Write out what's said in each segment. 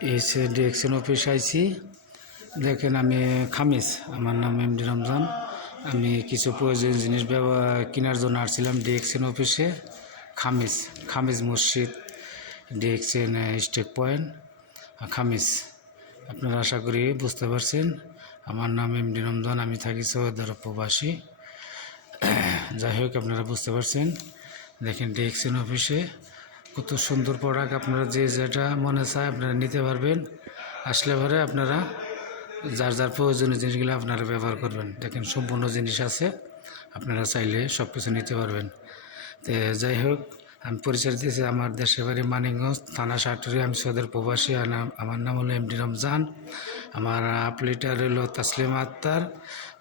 এসে direction office আইছি। দেখেন আমি খামিস, আমার নাম এমডি রমজান। আমি কিছু প্রয়োজনীয় জিনিস কেনার জন্য আসছিলাম ডিরেকশন অফিসে। খামিস খামিস মসজিদ, ডিরেকশন স্টেক পয়েন্ট, খামিস। আপনারা আশা করি বুঝতে পারছেন। আমার নাম এমডি রমজান, আমি থাকি সৌদি আরব প্রবাসী। যাই হোক, আপনারা বুঝতে পারছেন। দেখেন ডিরেকশন অফিসে কত সুন্দর প্রোডাক্ট, আপনারা যে যেটা মনে চায় আপনারা নিতে পারবেন। আসলে পরে আপনারা যার যার প্রয়োজনীয় জিনিসগুলো আপনারা ব্যবহার করবেন। দেখেন সম্পূর্ণ জিনিস আছে, আপনারা চাইলে সব কিছু নিতে পারবেন। তো যাই হোক, আমি পরিচয় দিয়েছি, আমার দেশের বাড়ি মানিকগঞ্জ, থানা সাটুরি। আমি সৌদি আরব প্রবাসী। আমার নাম হলো এমডি রমজান। আমার আপলিটার হলো তাসলিমা আক্তার,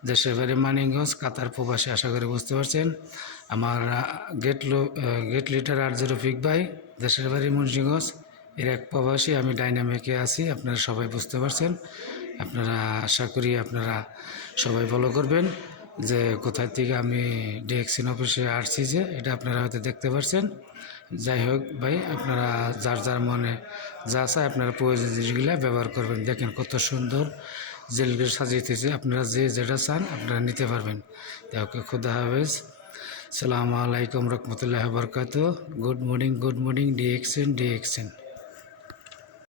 দেশের বাড়ি মানিকগঞ্জ, কাতার প্রবাসী। আশা করি বুঝতে পারছেন। আমার গেট লিটার 80 ফিক ভাই, দেশের বাড়ি মুন্সিগঞ্জ, এর এক প্রবাসী। আমি ডাইনামিকে আছি, আপনারা সবাই বুঝতে পারছেন। আপনারা আশা করি আপনারা সবাই ফলো করবেন যে কোথায় থেকে আমি ডিরেকশন অফিসে আসছি, যে এটা আপনারা হয়তো দেখতে পাচ্ছেন। যাই হোক ভাই, আপনারা যার যার মনে যা চায় আপনারা প্রয়োজনীয় জিনিসগুলো ব্যবহার করবেন। দেখেন কত সুন্দর জেলগুলো সাজিয়েছে, আপনারা যে যেটা চান আপনারা নিতে পারবেন। ওকে, খুদা হাফেজ, সালামু আলাইকুম রহমতুল্লাহ বরকাত। Good morning direction.